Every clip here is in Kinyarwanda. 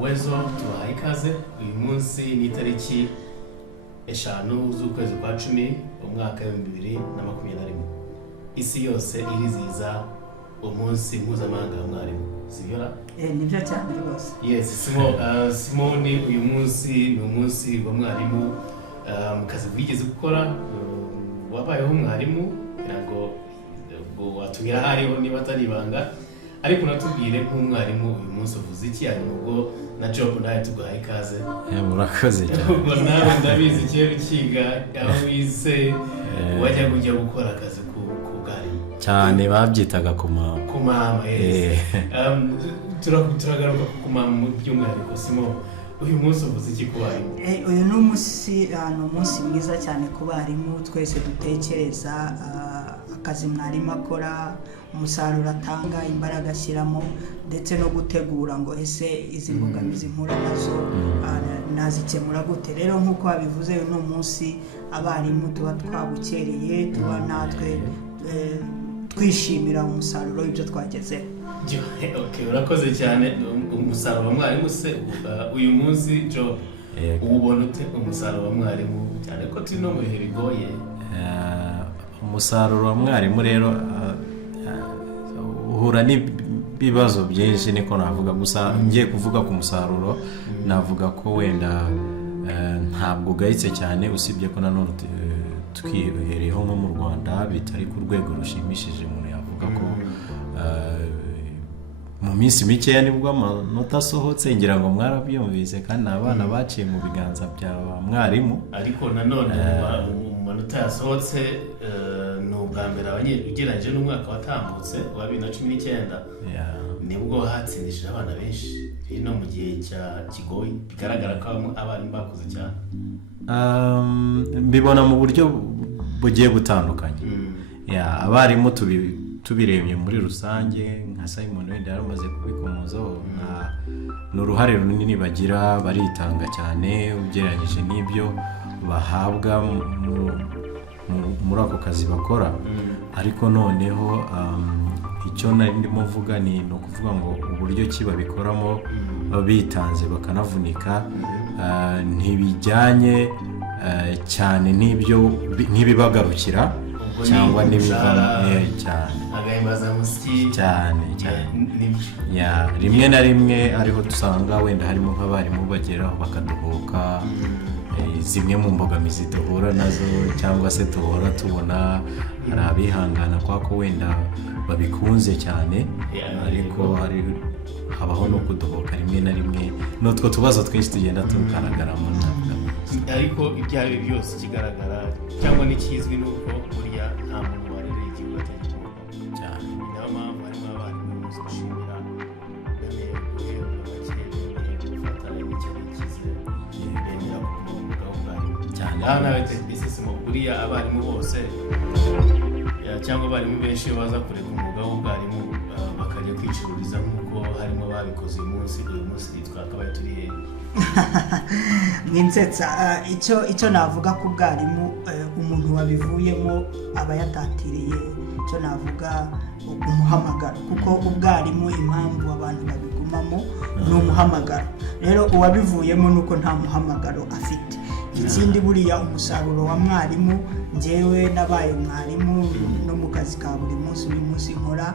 Wezo tubahaye ikaze uyu munsi ni itariki 5 z'ukwezi kwa 10 umwaka wa 2021 isi yose iriziza umunsi mpuzamahanga w'umwarimu sibyo nibyo cyane rwose. Yes, Simoni uyu munsi ni umunsi w'umwarimu mu kazi wigeze gukora wabayeho umwarimu ngo watubwira hariho niba atari ibanga ariko natubwire nk'umwarimu uyu munsi uvuze iki ari ubwo na job nawe tuguhaye ikaze. Murakoze cyane. Ubwo nawe ndabizi kera ukiga aho wize wajya kujya gukora akazi ku bwarimu cyane babyitaga ku mama. Turagaruka ku mama mu by'umwihariko. Simo, uyu munsi uvuze iki ku barimu? Uyu ni umunsi mwiza cyane ku barimu. Twese dutekereza akazi mwarimu akora, umusaruro atanga, imbaraga ashyiramo ndetse no gutegura ngo ese izi mbogamizi mpura nazo nazikemura gute. Rero nk'uko babivuze uyu ni umunsi abarimu tuba twabukereye, tuba natwe twishimira umusaruro w'ibyo twagezeho. Okay, urakoze cyane. Umusaruro wa mwarimu se uyu munsi job ubona ute umusaruro wa mwarimu cyane ko turi no mu bihe bigoye? Umusaruro wa mwarimu rero uhura n'ibibazo byinshi niko navuga, gusa ngiye kuvuga ku musaruro navuga ko wenda ntabwo ugayitse cyane, usibye ko nanone twihereyeho nko mu Rwanda bitari ku rwego rushimishije. Umuntu yavuga ko mu minsi mikeya nibwo amanota asohotse, ngira ngo mwarabyumvise, kandi abana baciye mu biganza bya mwarimu. Ariko nanone mu manota yasohotse ni ubwa mbere ugereranyije n'umwaka watambutse wa 2019 nibwo hatsindishije abana benshi no mu gihe kigoye. Bigaragara ko abarimu bakoze cyane. Mbibona mu buryo bugiye butandukanye. Abarimu tubirebye muri rusange nka Simon wenda yaramaze kubikomozaho, n'uruhare runini bagira, baritanga cyane ugereranyije n'ibyo bahabwa muri ako kazi bakora. Ariko noneho icyo nari ndimo mvuga ni ukuvuga ngo uburyo ki babikoramo bitanze bakanavunika ntibijyanye cyane n'ibyo ntibibagarukira cyangwa n'ibivamo cyane agahimbaza musiki cyane rimwe na rimwe ariho dusanga wenda harimo nk'abarimu bageraho bakaduhuka zimwe mu mbogamizi duhura nazo cyangwa se duhora tubona. Hari abihangana kwa ko wenda babikunze cyane, ariko habaho no kuduhuka rimwe na rimwe, n'utwo tubazo twinshi tugenda tukaragaramo. Ariko ibyo ari byose kigaragara cyangwa n'ikizwi nuko buriya nta muntu warereye ikigo cyane. Niyo mpamvu harimo abarimu bose gushimira bemeye guhera abakiriya gufata icyerekezo bemera kuvuga ubwarimu cyane. Nawe Simo, buriya abarimu bose cyangwa abarimu benshi baza kureka umwuga w'ubwarimu bakajya kwicururiza nk'uko harimo babikoze uyu munsi twakabaye turi hehe? Mwinsetsa icyo navuga ku bwarimu, umuntu wabivuyemo aba yatatiriye icyo navuga umuhamagaro, kuko ubwarimu impamvu abantu babigumamo ni umuhamagaro. Rero uwabivuyemo nuko nta muhamagaro afite. Ikindi buriya umusaruro wa mwarimu, njyewe nabaye mwarimu no mu kazi ka buri munsi uyu munsi nkora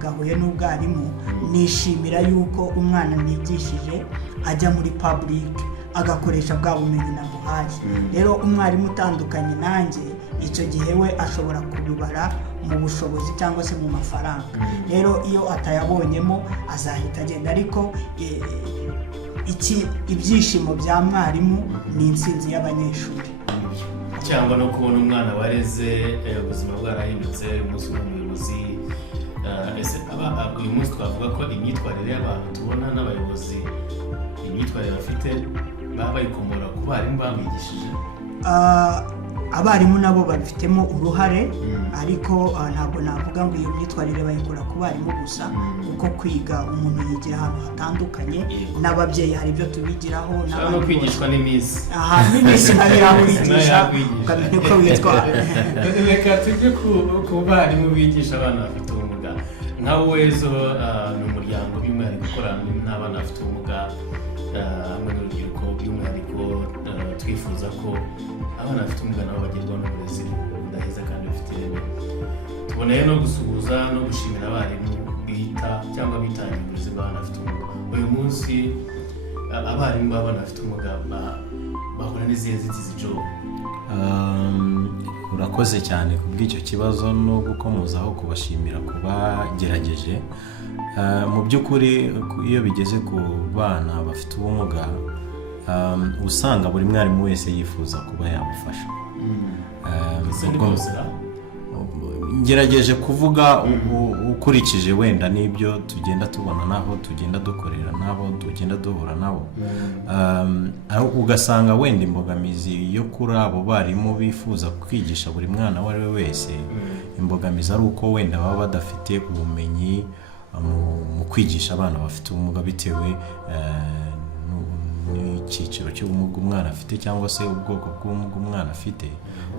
gahuye n'ubwarimu, nishimira yuko umwana nigishije ajya muri public agakoresha bwa bumenyi namuhaye. Rero umwarimu utandukanye nanjye icyo gihe we ashobora kubibara mu bushobozi cyangwa se mu mafaranga. Rero iyo atayabonyemo azahita agenda. Ariko ibyishimo bya mwarimu ni intsinzi y'abanyeshuri, cyangwa no kubona umwana wareze ubuzima bwarahindutse, umunsi w'umuyobozi. Ese uyu munsi twavuga ko imyitwarire y'abantu tubona n'abayobozi, imyitwarire bafite baba bayikomora ku barimu bamwigishije? Abarimu nabo babifitemo uruhare, ariko ntabwo navuga ngo iyo myitwarire bayikora ku barimu gusa, kuko kwiga umuntu yigira ahantu hatandukanye. N'ababyeyi hari ibyo tubigiraho, no kwigishwa n'iminsi n'iminsi nayo yakwigisha ukamenya uko witwara. Reka tujye ku barimu bigisha abana bafite ubumuga. nawe wezo ni umuryango by'umwihariko ukorana n'abana bafite ubumuga hamwe n'urubyiruko by'umwihariko twifuza ko abana bafite ubumuga nabo bagerwaho n'uburezi budaheza kandi bufite ireme. Tuboneye no gusuhuza no gushimira abarimu bita cyangwa bitangira uburezi bw'abana bafite ubumuga. Uyu munsi abarimu b'abana bafite ubumuga bahura n'izihe nzitizi Joe? Urakoze cyane kubw'icyo kibazo no gukomozaho kubashimira kubagerageje. Mu by'ukuri iyo bigeze ku bana bafite ubumuga usanga buri mwarimu wese yifuza kuba yabafasha. Ngerageje kuvuga ukurikije wenda n'ibyo tugenda tubona naho tugenda dukorera nabo tugenda duhura nabo, ugasanga wenda imbogamizi yo kuri abo barimu bifuza kwigisha buri mwana uwo ari we wese, imbogamizi ari uko wenda baba badafite ubumenyi mu kwigisha abana bafite ubumuga bitewe n'icyiciro cy'ubumuga umwana afite cyangwa se ubwoko bw'ubumuga umwana afite.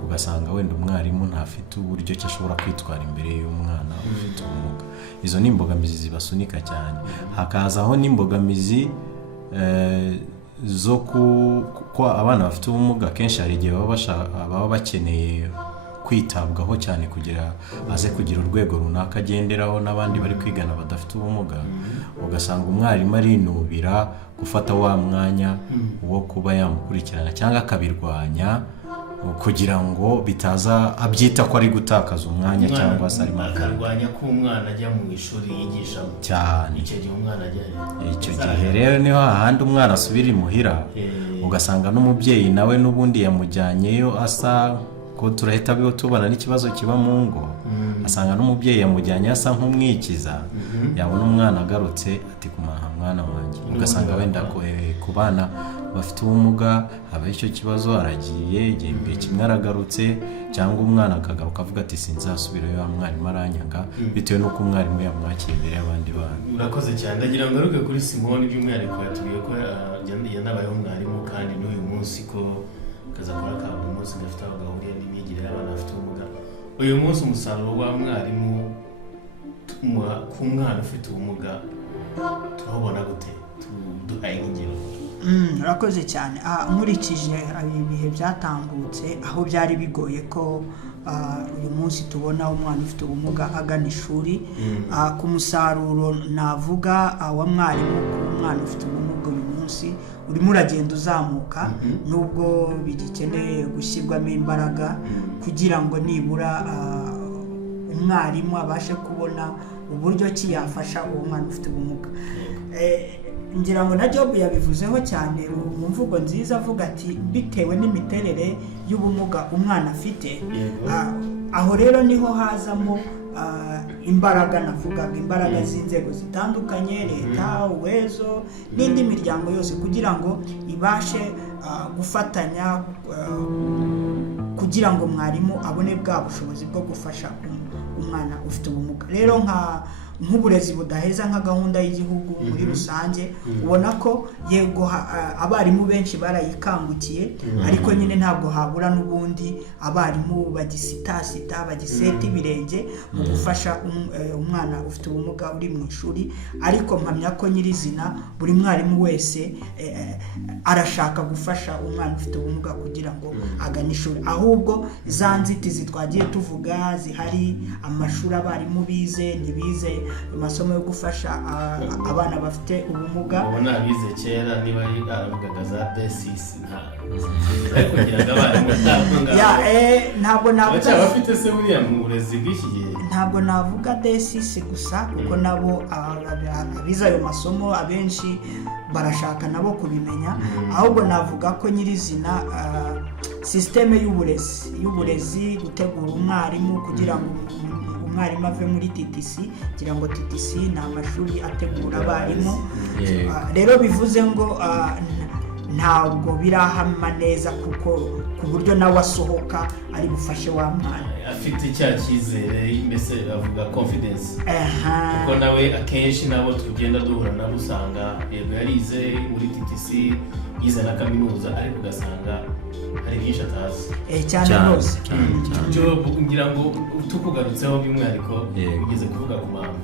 Ugasanga wenda umwarimu ntafite uburyo ki ashobora kwitwara imbere y'umwana ufite ubumuga. Izo ni imbogamizi zibasunika cyane. Hakazaho n'imbogamizi zo ko abana bafite ubumuga kenshi hari igihe baba bakeneye kwitabwaho cyane kugira aze kugira urwego runaka agenderaho n'abandi bari kwigana badafite ubumuga. Ugasanga umwarimu arinubira gufata wa mwanya wo kuba yamukurikirana cyangwa akabirwanya kugira ngo bitaza abyita ko ari gutakaza umwanya cyangwa se arimo akarwanya ko umwana ajya mu ishuri yigisha cyane. Icyo gihe umwana ajya icyo gihe rero niho hahandi umwana asubira imuhira, ugasanga n'umubyeyi nawe n'ubundi yamujyanyeyo asa ko turahita tubona n'ikibazo kiba mu ngo. Asanga n'umubyeyi yamujyanye asa nk'umwikiza, yabona umwana agarutse ati kumaha mwana wanjye. Ugasanga wenda ku bana bafite ubumuga haba icyo kibazo, aragiye igihe kimwe aragarutse cyangwa umwana akagaruka avuga ati sinzasubirayo ya mwarimu aranyanga bitewe n'uko umwarimu yamwakira imbere y'abandi bana. Urakoze cyane. Ndagira ngo ngaruke kuri Simone by'umwihariko yatubwiye ko yanabayeho umwarimu kandi n'uyu munsi ko kazakora ka buri munsi gafite aho gahuriye n'imyigire y'abana bafite ubumuga. Uyu munsi umusaruro wa mwarimu ku mwana ufite ubumuga turabona gute? Duhaye ingero. Urakoze cyane. Nkurikije ibihe byatambutse aho byari bigoye ko uyu munsi tubona umwana ufite ubumuga agana ishuri, ku musaruro navuga wa mwarimu ku mwana ufite ubumuga uyu munsi urimo uragenda uzamuka, nubwo bigikeneye gushyirwamo imbaraga kugira ngo nibura umwarimu abashe kubona uburyo ki yafasha uwo mwana ufite ubumuga. Ngira ngo na Job yabivuzeho cyane mu mvugo nziza avuga ati bitewe n'imiterere y'ubumuga umwana afite. Aho rero niho hazamo imbaraga, navugaga imbaraga z'inzego zitandukanye, leta, uwezo n'indi miryango yose kugira ngo ibashe gufatanya kugira ngo mwarimu abone bwa bushobozi bwo gufasha umwana ufite ubumuga. Rero nk'uburezi budaheza nka gahunda y'igihugu muri rusange, ubona ko yego abarimu benshi barayikangukiye, ariko nyine ntabwo habura n'ubundi abarimu bagisitasita bagiseta ibirenge mu gufasha umwana ufite ubumuga uri mu ishuri. Ariko mpamya ko nyirizina buri mwarimu wese arashaka gufasha umwana ufite ubumuga kugira ngo agane ishuri. Ahubwo za nzitizi twagiye tuvuga zihari, amashuri abarimu bize ntibize amasomo yo gufasha abana bafite ubumuga. Ubona abize kera niba aravugaga za D6 kugira ngo abarimu ntabwo navuga bafite se buriya mu burezi bw'iki gihe. Ntabwo navuga D6 gusa kuko nabo abize ayo masomo abenshi barashaka nabo kubimenya, ahubwo navuga ko nyirizina systeme y'uburezi gutegura umwarimu kugira ngo umwarimu ave muri TTC, kugira ngo TTC ni amashuri ategura abarimu. Rero bivuze ngo ntabwo birahama neza kuko ku buryo nawe asohoka ari bufashe wa mwana afite cya cyizere, mbese avuga confidence. Kuko nawe akenshi nabo tugenda duhura nabo usanga yego yarize muri TTC, yize na kaminuza, ariko ugasanga hari byinshi atazi cyane rwose. Ngira ngo tukugarutseho by'umwihariko ugeze kuvuga ku mama.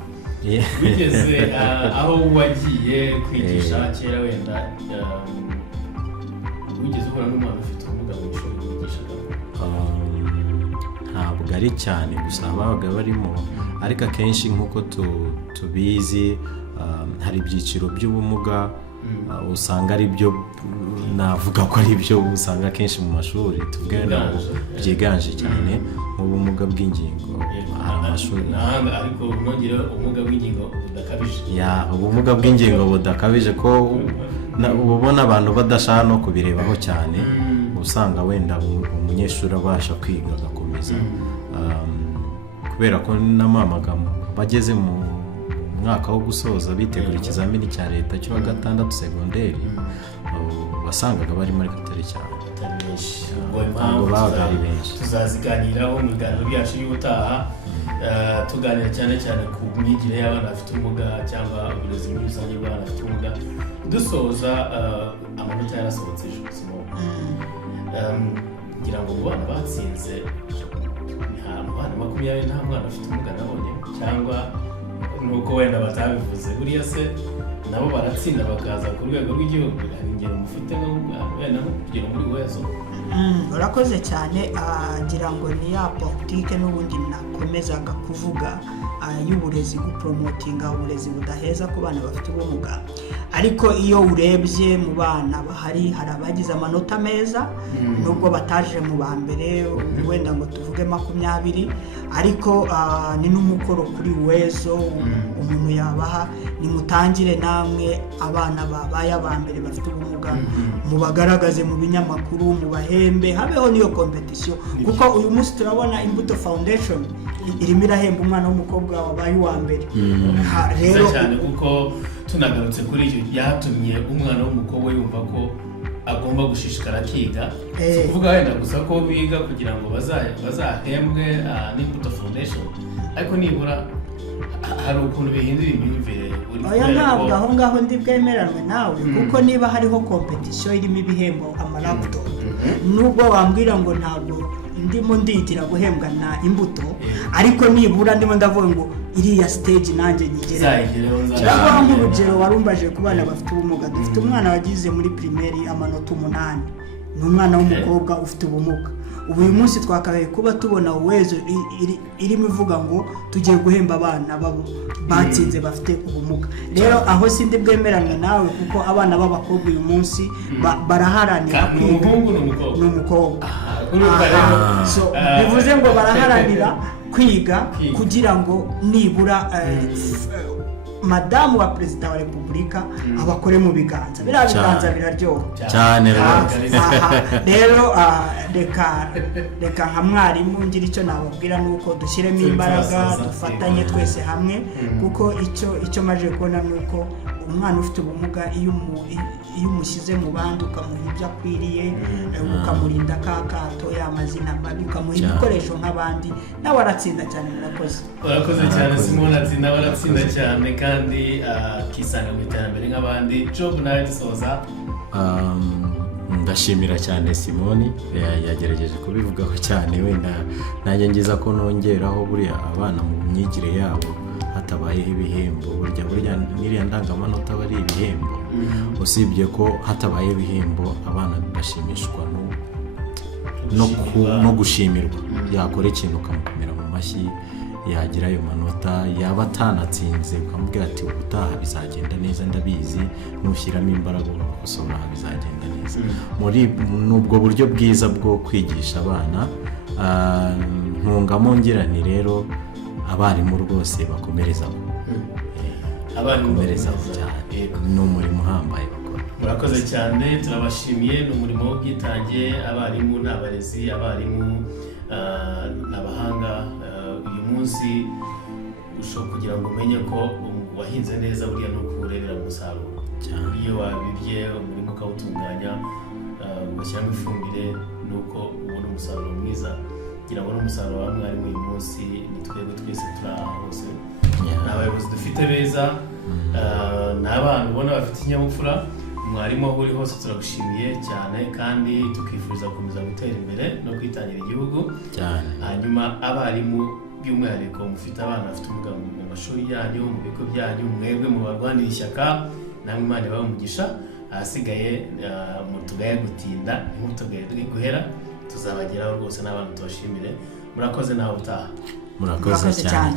wigeze aho wagiye kwigisha kera wenda wigeze uhura n'umwana ufite ubumuga mu ishuri wigishaga? Ntabwo ari cyane gusa ababaga barimo, ariko akenshi nk'uko tubizi hari ibyiciro by'ubumuga usanga ari byo navuga ko ari byo usanga akenshi mu mashuri tubwira byiganje cyane nk'ubumuga bw'ingingo. Ariko nongere ubumuga bw'ingingo budakabije. Ubumuga bw'ingingo budakabije ko ubona abantu badashaka no kubirebaho cyane, usanga wenda umunyeshuri abasha kwiga agakomeza, kubera ko n'amamaga bageze mu mwaka wo gusoza bitegura ikizamini cya leta cyo wa gatandatu segonderi, wasangaga bari muri katari cyane. Ubwo babaga ari benshi. Tuzaziganiraho mu biganiro byacu y'ubutaha, tuganira cyane cyane ku myigire y'abana bafite ubumuga cyangwa uburezi muri rusange bw'abana bafite ubumuga. Dusoza amanota yarasohotse ejo ngira ngo mu bana batsinze nta mwana 20 nta mwana ufite ubumuga nabonye, cyangwa nuko wenda batabivuze. Buriya se nabo baratsinda bakaza ku rwego rw'igihugu, hari ingero mufite wenda kugera muri wezo? Urakoze cyane. Ngira ngo ni ya politike n'ubundi nakomezaga kuvuga y'uburezi, gupromotinga uburezi budaheza ku bana bafite ubumuga. Ariko iyo urebye mu bana bahari, hari abagize amanota meza nubwo bataje mu ba mbere wenda ngo tuvuge 20, ariko ni n'umukoro kuri wezo umuntu yabaha, nimutangire namwe abana babaye aba mbere bafite ubumuga mubagaragaze mu binyamakuru, mu bahembe, habeho niyo competition, kuko uyu munsi turabona Imbuto Foundation irimo irahemba umwana w'umukobwa wabaye uwa mbere. Rero cyane kuko tunagarutse kuri icyo byatumye umwana w'umukobwa yumva ko agomba gushishikara akiga, si kuvuga wenda gusa ko biga kugira ngo bazahembwe n'Imbuto Foundation, ariko nibura hari ukuntu bihindura imyumvire. Oya, ntabwo aho ngaho ndi bwemeranwe nawe, kuko niba hariho competition irimo ibihembo amalaptop, nubwo wambwira ngo ntabwo ndimo ndigira guhembwa na Imbuto, ariko nibura ndimo ndavuga ngo iriya stage nanjye nyigereho. Cyangwa nk'urugero warumbaje ku bana bafite ubumuga, dufite umwana wagize muri primaire amanota 8, ni umwana w'umukobwa ufite ubumuga. Ubu uyu munsi twakabaye kuba tubona wezo irimo ivuga ngo tugiye guhemba abana babo batsinze bafite ubumuga. Rero aho sindi bwemeranwe nawe, kuko abana b'abakobwa uyu munsi baraharanira kwiga. Ni umukobwa. So bivuze ngo baraharanira kwiga kugira ngo nibura madamu wa perezida wa repubulika abakore mu biganza, biriya biganza biraryoha cyane. Rero reka nka mwarimu ngira icyo nababwira nuko dushyiremo imbaraga, dufatanye twese hamwe, kuko icyo maje kubona nuko umwana ufite ubumuga iyo umushyize mu bandi ukamuha ibyo akwiriye, ukamurinda kakato y'amazina mabi, ukamuha ibikoresho nk'abandi, nawe aratsinda cyane. Urakoze cyane Simone, ati nawe aratsinda cyane kandi akisanga mu iterambere nk'abandi. Job nawe dusoza. Ndashimira cyane Simone, yagerageje kubivugaho cyane, wenda nanjye ngiza ko nongeraho buriya abana mu myigire yabo hatabayeho ibihembo, burya n'iriya ndangamanota bari ibihembo, usibye ko hatabaye ibihembo abana bashimishwa no gushimirwa. Yakora ikintu ukamukomera mu mashyi, yagira ayo manota, yaba atanatsinze ukamubwira ati ubutaha bizagenda neza, ndabizi, nushyiramo imbaraga ugakosora bizagenda neza. Muri nubwo buryo bwiza bwo kwigisha abana, ntungamo ngira ni rero abarimu rwose bakomerezaho, cyane, ni umurimo uhambaye bakora. Murakoze cyane, turabashimiye. Ni umurimo w'ubwitange. Abarimu n'abarezi, abarimu n'abahanga. Uyu munsi ushobora kugira ngo umenye ko wahinze neza, buriya no kurebera umusaruro. Iyo wabibye umurimo ukawutunganya, ugashyiramo ifumbire, nuko ubona umusaruro mwiza. Kugira ngo n'umusaruro wa mwarimu uyu munsi ni twebwe twese turi aha hose. Ni abayobozi dufite beza, ni abana ubona bafite ikinyabupfura. Mwarimu aho uri hose turagushimiye cyane, kandi tukifuriza gukomeza gutera imbere no kwitangira igihugu. Hanyuma abarimu by'umwihariko mufite abana bafite ubumuga mashuri yanyu mu bigo byanyu mwebwe mu barwanira ishyaka namwe Imana ibahe umugisha ahasigaye mutugaye gutinda ntimutugaye guhera tuzabageraho rwose n'abantu tubashimire murakoze nawe utaha murakoze cyane